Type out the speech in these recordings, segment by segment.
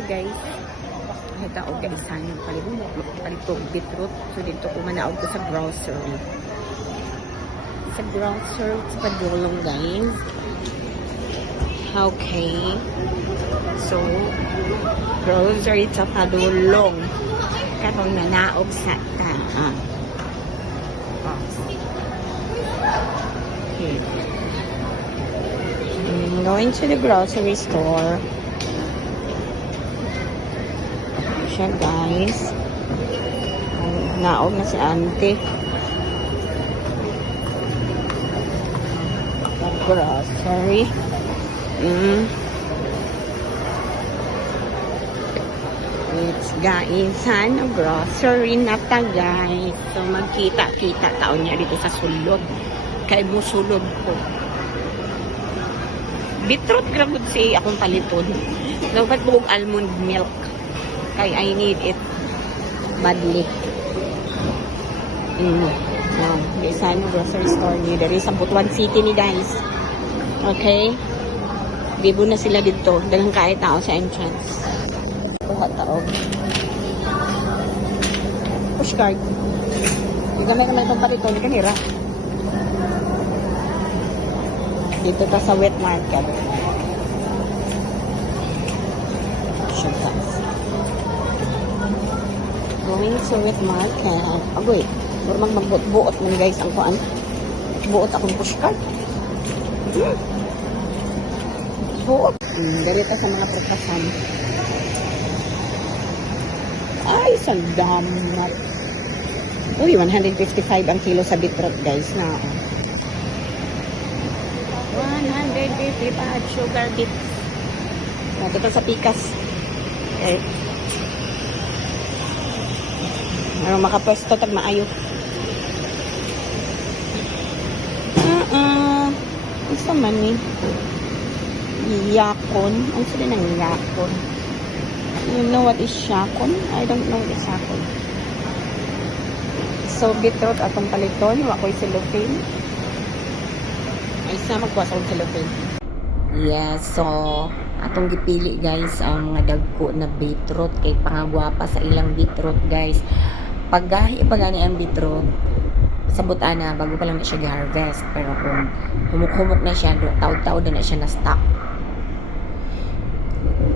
ko guys. Hita o guys, sana palibog. Palibog beetroot. So dito ko manaog ko sa grocery. Sa grocery, sa padulong guys. Okay. So, grocery sa padulong. Katong nanaog sa taan. Okay. I'm going to the grocery store. Siya guys. Naog na si auntie. Grocery. Mm. It's gaisan ng grocery na ta guys. So magkita-kita taon niya dito sa sulod. Kay mo sulod ko. Beetroot grabod si akong paliton. Dapat buong almond milk. Kay I need it badly. Mm. Now, ng grocery store ni Dari sa Butuan City ni guys. Okay? Bibo na sila dito. Dalang kahit tao sa entrance. Kuha tao. Push card. Yung gamay naman itong paliton. Kanira. Dito ka sa wet market. Siya Going to wet market. Agoy. Normang magbuot-buot man guys ang kuan. Buot akong push card. Hmm. Buot. Hmm, ganito sa mga prekasan. Ay, sandamat. Uy, 155 ang kilo sa beetroot, guys, na. 155 sugar beets. Dito sa pikas. Okay. Ano makapwesto tag maayo. Uh-uh. Isa man ni. Yakon. Ano sila ng yakon? You know what is yakon? I don't know what is yakon. So, beetroot atong paliton. Wakoy cellophane. Ay, isa magkuha sa cellophane. Yes, so atong gipili guys ang mga dagko na beetroot kay pangagwapa sa ilang beetroot guys. Paggahi pa gani ang beetroot sabot ana bago pa lang na siya gi-harvest pero kung humuk-humuk na siya taud-taud na siya na stock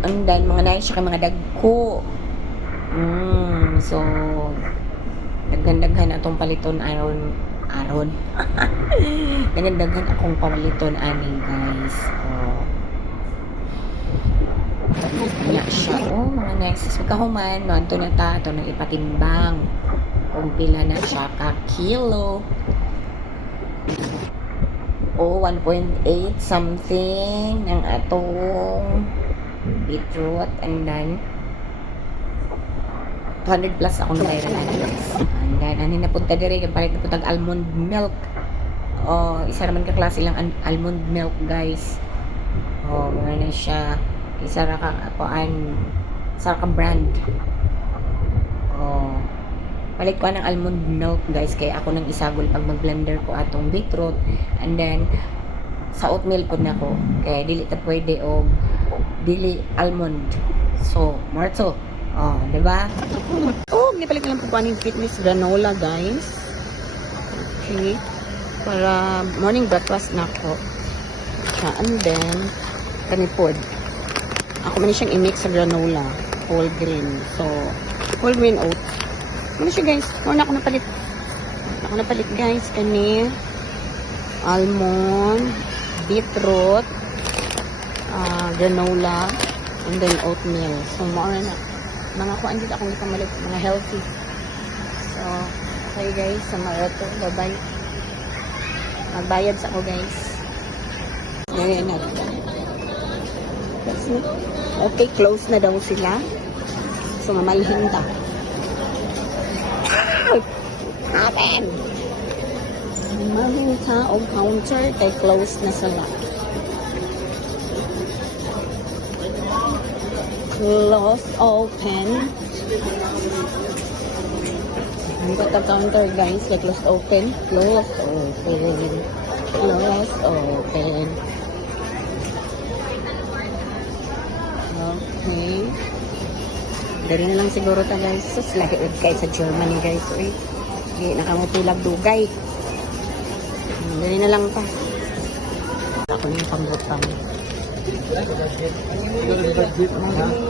and then mga naay siya kay mga dagko mm, so daghan-daghan atong paliton aron aron daghan-daghan akong pamaliton ani guys oh Nya siya. Oh, mga next. Kahuman, no, na ta, ito nang ipatimbang. Kung pila na siya ka kilo. Oh, 1.8 something ng atong beetroot and then 200 plus akong naira na guys. And then, ano na punta dire, palit na punta almond milk. Oh, isa naman ka klase lang an- almond milk guys. Oh, mga na siya isa ra ka kuan sa ka brand oh palit ko ng almond milk guys kay ako nang isagol pag mag-blender ko atong beetroot. And then sa oatmeal po na ko kay dili ta pwede og dili almond. So marto oh di ba oh gipalit lang po aning fitness granola guys? Okay. Para morning breakfast na ko. And then kanipod ako man siyang i-mix sa granola whole grain. So whole grain oats ano siya guys? Muna ako napalit. Ako napalit guys. Kani almond beetroot ah, granola and then oatmeal. So muna na. Mga kuan dito akong ikamalit mga healthy. So okay guys. Sa maroto bye bye magbayad sa ako guys. Yan na. Okay, close na daw sila. So, mamalhin ta. Happen! Mamalhin ta o counter kay close na sila. Close open. Dito ta counter guys, kay close open. Close open. Close open. Okay. Dali na lang siguro ta guys. Sus, lagi ud kay sa Germany guys. Uy, di nakamutulag dugay. Dali na lang ta. Ako na yung pangbutang.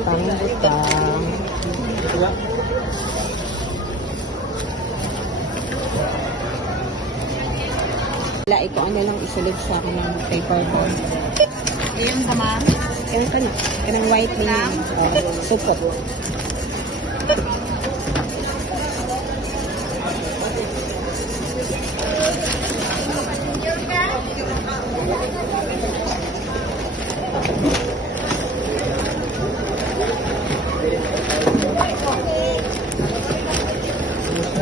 Pangbutang. Wala, ito ano lang isulod sa akin ng paper board. Ayun ka ma'am. Ewan ka na. Kanang white na yun. Oh, supot.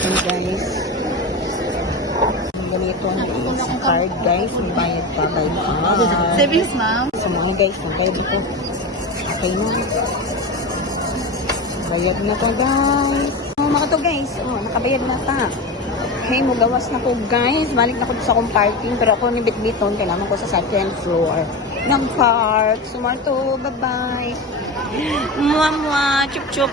Hey guys. Ganito ang sa card guys. May bayad pa by card. Savings ma'am. So mga guys, nagbayad ako. Okay na. Bayad na ko guys. Oh, mga to guys. Oh, nakabayad na ta. Okay, mugawas na ko guys. Balik na ko sa akong parking. Pero ako ni Bitbiton. Kailangan ko sa second floor ng park. Sumarto. Bye-bye. Mua mua. Chup chup.